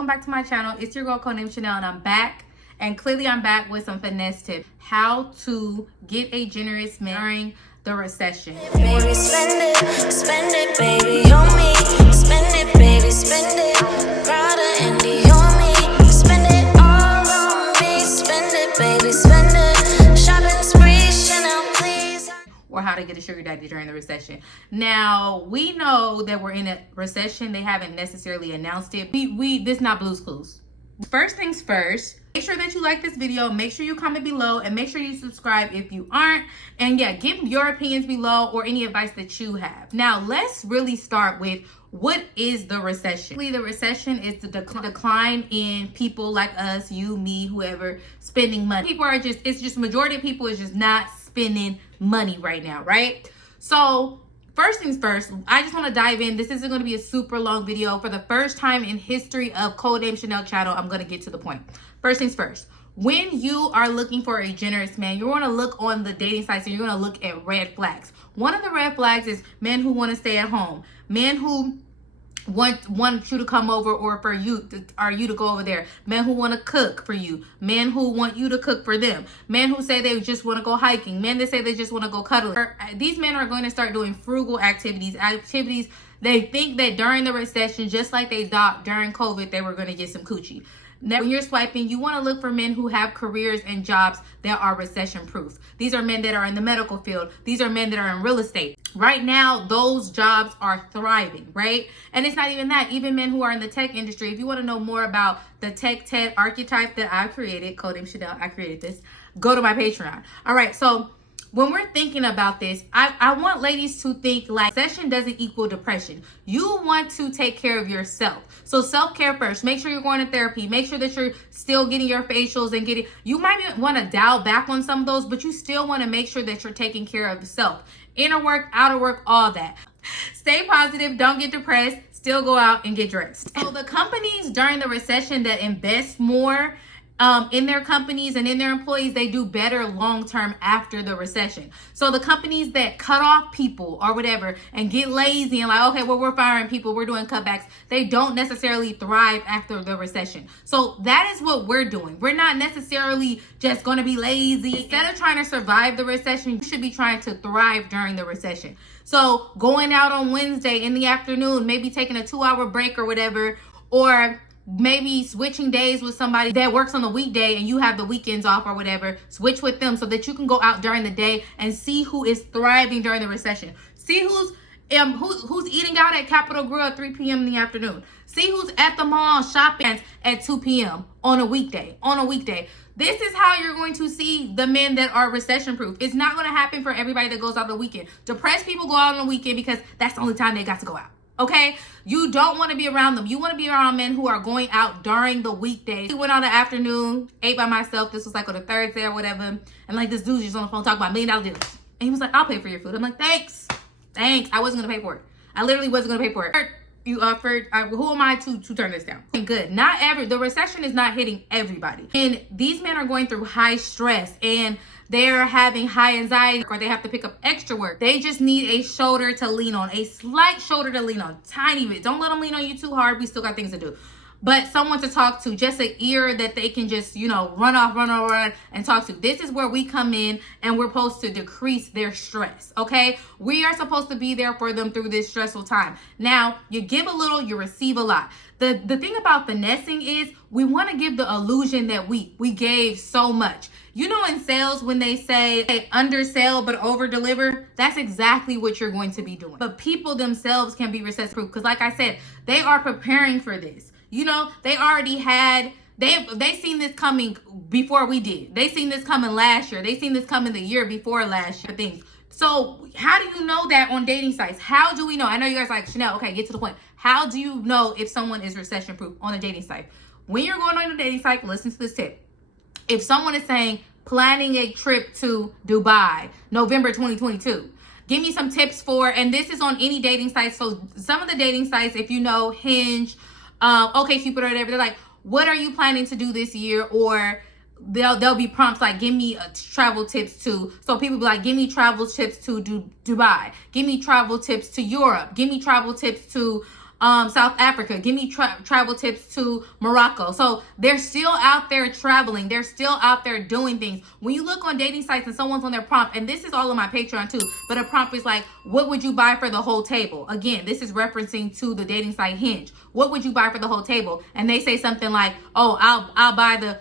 Welcome back to my channel. It's your girl Codenamechanel, and I'm back. And clearly I'm back with some finesse tips. How to get a generous man during the recession. Baby, spend it, baby, on me. Spend it, baby, spend it. Prada and on me. Spend it all on me. Spend it, baby, spend it. Shopping spree, Chanel, please. Or how to get a sugar daddy during the recession. Now, we know that we're in a recession. They haven't necessarily announced it. This is not Blue's Clues. First things first, make sure that you like this video, make sure you comment below, and make sure you subscribe if you aren't. And yeah, give your opinions below or any advice that you have. Now, let's really start with what is the recession? The recession is the decline in people like us, you, me, whoever, spending money. People are just majority of people is just not spending money right now, right? So first things first, I just want to dive in. This isn't going to be a super long video. For the first time in history of Codenamechanel channel, I'm going to get to the point. First things first, when you are looking for a generous man, you're going to look on the dating sites and you're going to look at red flags. One of the red flags is men who want to stay at home, men who want you to come over or for you to go over there, men who want to cook for you, men who want you to cook for them, men who say they just want to go hiking, men that say they just want to go cuddling. These men are going to start doing frugal activities they think that during the recession, just like they thought during COVID, they were going to get some coochie. Now, when you're swiping, you want to look for men who have careers and jobs that are recession proof. These are men that are in the medical field. These are men that are in real estate. Right now, those jobs are thriving, right? And it's not even that. Even men who are in the tech industry, if you want to know more about the tech archetype that I created, Codenamechanel, I created this, go to my Patreon. All right, so when we're thinking about this, I want ladies to think like recession doesn't equal depression. You want to take care of yourself. So self-care first. Make sure you're going to therapy. Make sure that you're still getting your facials and you might want to dial back on some of those, but you still want to make sure that you're taking care of yourself. Inner work, outer work, all that. Stay positive. Don't get depressed. Still go out and get dressed. So the companies during the recession that invest more in their companies and in their employees, they do better long-term after the recession. So the companies that cut off people or whatever and get lazy and like, okay, well, we're firing people, we're doing cutbacks, they don't necessarily thrive after the recession. So that is what we're doing. We're not necessarily just going to be lazy. Instead of trying to survive the recession, you should be trying to thrive during the recession. So going out on Wednesday in the afternoon, maybe taking a 2-hour break or whatever, or maybe switching days with somebody that works on the weekday and you have the weekends off or whatever, switch with them so that you can go out during the day and see who is thriving during the recession. See who's eating out at Capitol Grill at 3 p.m. in the afternoon. See who's at the mall shopping at 2 p.m. on a weekday. This is how you're going to see the men that are recession proof. It's not going to happen for everybody that goes out on the weekend. Depressed people go out on the weekend because that's the only time they got to go out. Okay, you don't want to be around them. You want to be around men who are going out during the weekdays. We went on the afternoon, ate by myself. This was like on a Thursday or whatever. And like this dude just on the phone talking about $1 million deals. And he was like, I'll pay for your food. I'm like, thanks. I wasn't going to pay for it. I literally wasn't going to pay for it. You offered, who am I to turn this down? Good. The recession is not hitting everybody. And these men are going through high stress and they're having high anxiety or they have to pick up extra work. They just need a shoulder to lean on, a slight shoulder to lean on, tiny bit. Don't let them lean on you too hard. We still got things to do. But someone to talk to, just an ear that they can just, run and talk to. This is where we come in and we're supposed to decrease their stress, okay? We are supposed to be there for them through this stressful time. Now, you give a little, you receive a lot. The thing about finessing is we want to give the illusion that we gave so much. You know, in sales, when they say hey, undersell but over deliver, that's exactly what you're going to be doing. But people themselves can be recession proof because like I said, they are preparing for this. You know, they already had, they seen this coming before we did. They seen this coming last year. They seen this coming the year before last year. Things. So how do you know that on dating sites? How do we know? I know you guys are like, Chanel, okay, get to the point. How do you know if someone is recession proof on a dating site? When you're going on a dating site, listen to this tip. If someone is saying planning a trip to Dubai, November 2022, give me some tips for, and this is on any dating site. So some of the dating sites, if you know, Hinge, OkCupid or whatever, they're like, what are you planning to do this year? Or they'll be prompts like, give me travel tips to, so people be like, give me travel tips to Dubai, give me travel tips to Europe, give me travel tips to South Africa. Give me travel tips to Morocco. So they're still out there traveling. They're still out there doing things. When you look on dating sites and someone's on their prompt, and this is all on my Patreon too, but a prompt is like, what would you buy for the whole table? Again, this is referencing to the dating site Hinge. What would you buy for the whole table? And they say something like, oh, I'll buy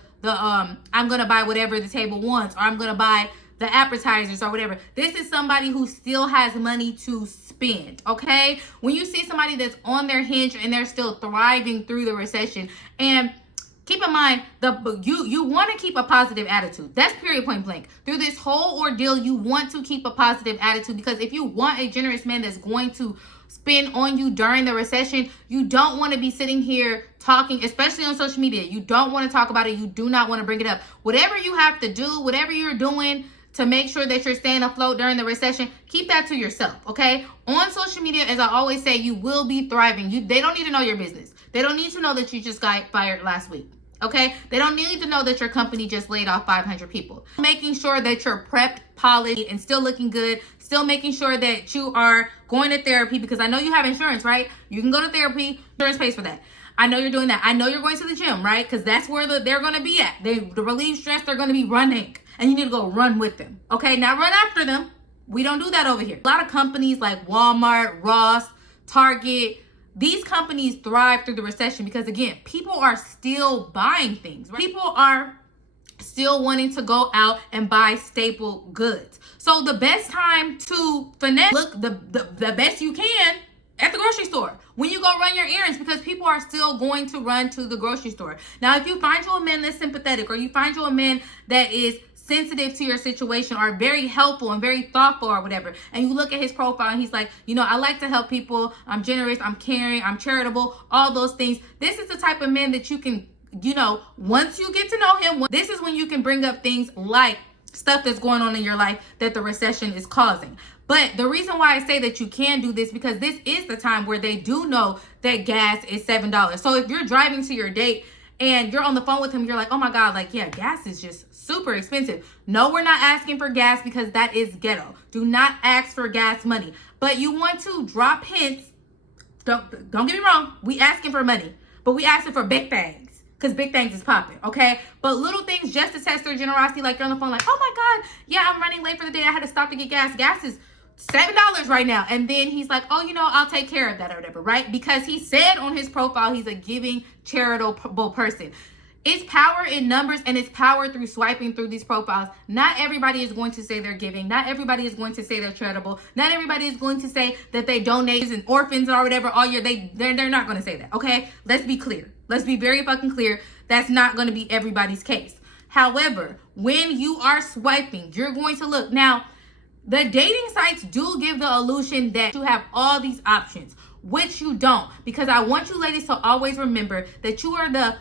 I'm going to buy whatever the table wants, or I'm going to buy the appetizers or whatever. This is somebody who still has money to spend, okay? When you see somebody that's on their Hinge and they're still thriving through the recession, and keep in mind, you want to keep a positive attitude. That's period, point blank. Through this whole ordeal, you want to keep a positive attitude, because if you want a generous man that's going to spend on you during the recession, you don't want to be sitting here talking, especially on social media. You don't want to talk about it. You do not want to bring it up. Whatever you have to do, whatever you're doing to make sure that you're staying afloat during the recession, keep that to yourself, okay? On social media, as I always say, you will be thriving. They don't need to know your business. They don't need to know that you just got fired last week, okay? They don't need to know that your company just laid off 500 people. Making sure that you're prepped, polished, and still looking good. Still making sure that you are going to therapy, because I know you have insurance, right? You can go to therapy. Insurance pays for that. I know you're doing that. I know you're going to the gym, right? Because that's where they're going to be at. To relieve stress, they're going to be running. And you need to go run with them, okay? Not run after them. We don't do that over here. A lot of companies like Walmart, Ross, Target, these companies thrive through the recession because, again, people are still buying things. Right? People are still wanting to go out and buy staple goods. So the best time to finesse, look the best you can at the grocery store when you go run your errands, because people are still going to run to the grocery store. Now, if you find you a man that's sympathetic, or you find you a man that is sensitive to your situation, or very helpful and very thoughtful or whatever, and you look at his profile and he's like, I like to help people, I'm generous, I'm caring, I'm charitable, all those things. This is the type of man that you can, once you get to know him, this is when you can bring up things like stuff that's going on in your life that the recession is causing. But the reason why I say that you can do this, because this is the time where they do know that gas is $7. So if you're driving to your date and you're on the phone with him, you're like, oh my God, like, yeah, gas is just super expensive. No, we're not asking for gas, because that is ghetto. Do not ask for gas money. But you want to drop hints. Don't get me wrong. We asking for money, but we asking for big things, because big things is popping, okay? But little things just to test their generosity, like you're on the phone like, oh my God, yeah, I'm running late for the day. I had to stop to get gas. Gas is $7 right now. And then he's like, oh, I'll take care of that or whatever, right? Because he said on his profile, he's a giving, charitable person. It's power in numbers, and it's power through swiping through these profiles. Not everybody is going to say they're giving. Not everybody is going to say they're charitable. Not everybody is going to say that they donate and orphans or whatever all year. They're not going to say that, okay? Let's be clear. Let's be very fucking clear. That's not going to be everybody's case. However, when you are swiping, you're going to look. Now, the dating sites do give the illusion that you have all these options, which you don't, because I want you ladies to always remember that you are the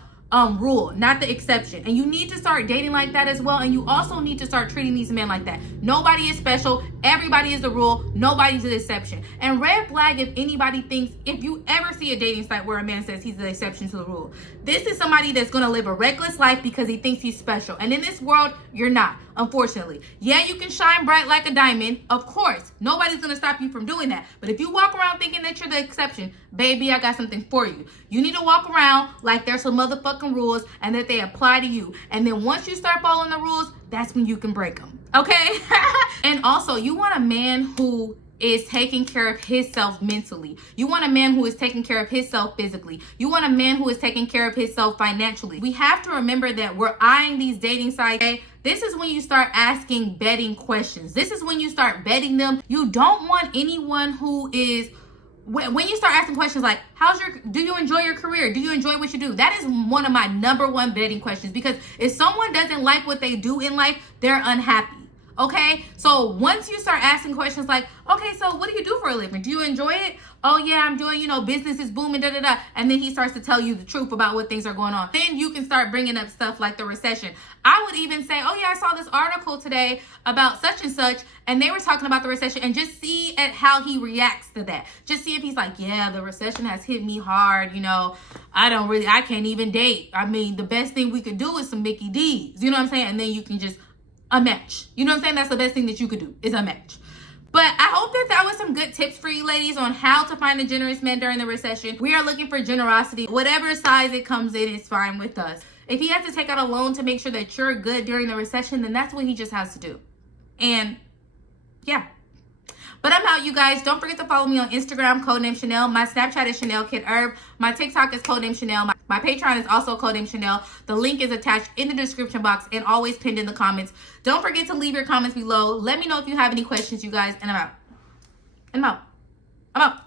rule, not the exception. And you need to start dating like that as well. And you also need to start treating these men like that. Nobody is special. Everybody is the rule. Nobody's the exception. And red flag if anybody thinks, if you ever see a dating site where a man says he's the exception to the rule, this is somebody that's going to live a reckless life because he thinks he's special. And in this world, you're not, unfortunately. Yeah, you can shine bright like a diamond. Of course, nobody's going to stop you from doing that. But if you walk around thinking that you're the exception, baby, I got something for you. You need to walk around like there's some motherfucking rules and that they apply to you. And then once you start following the rules, that's when you can break them. Okay? And also, you want a man who is taking care of himself mentally. You want a man who is taking care of himself physically. You want a man who is taking care of himself financially. We have to remember that we're eyeing these dating sites. Okay? This is when you start asking betting questions. This is when you start betting them. You don't want anyone who is, when you start asking questions like, do you enjoy your career? Do you enjoy what you do? That is one of my number one betting questions, because if someone doesn't like what they do in life, they're unhappy. Okay, so once you start asking questions like, okay, so what do you do for a living? Do you enjoy it? Oh yeah, I'm doing, business is booming, da da da. And then he starts to tell you the truth about what things are going on. Then you can start bringing up stuff like the recession. I would even say, oh yeah, I saw this article today about such and such, and they were talking about the recession, and just see at how he reacts to that. Just see if he's like, yeah, the recession has hit me hard. I can't even date. I mean, the best thing we could do is some Mickey D's. You know what I'm saying? And then you can just a match. You know what I'm saying? That's the best thing that you could do is a match. But I hope that was some good tips for you ladies on how to find a generous man during the recession. We are looking for generosity. Whatever size it comes in is fine with us. If he has to take out a loan to make sure that you're good during the recession, then that's what he just has to do. And yeah. But I'm out, you guys. Don't forget to follow me on Instagram, Codenamechanel. My Snapchat is Chanel Kid Herb. My TikTok is Codenamechanel. My Patreon is also Codenamechanel. The link is attached in the description box and always pinned in the comments. Don't forget to leave your comments below. Let me know if you have any questions, you guys. And I'm out. I'm out. I'm out.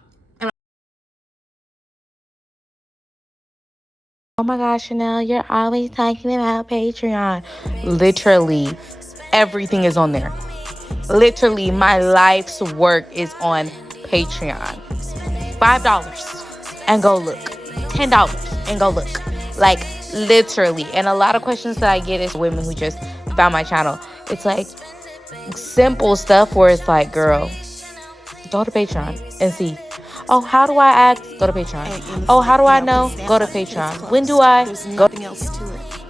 Oh my gosh, Chanel, you're always talking about Patreon. Literally, everything is on there. Literally, my life's work is on Patreon. $5 and go look. $10 and go look. Like, literally. And a lot of questions that I get is women who just found my channel. It's like simple stuff where it's like, girl, go to Patreon and see. Oh, how do I ask? Go to Patreon. Oh, how do I know? Go to Patreon. When do I? There's nothing else to it.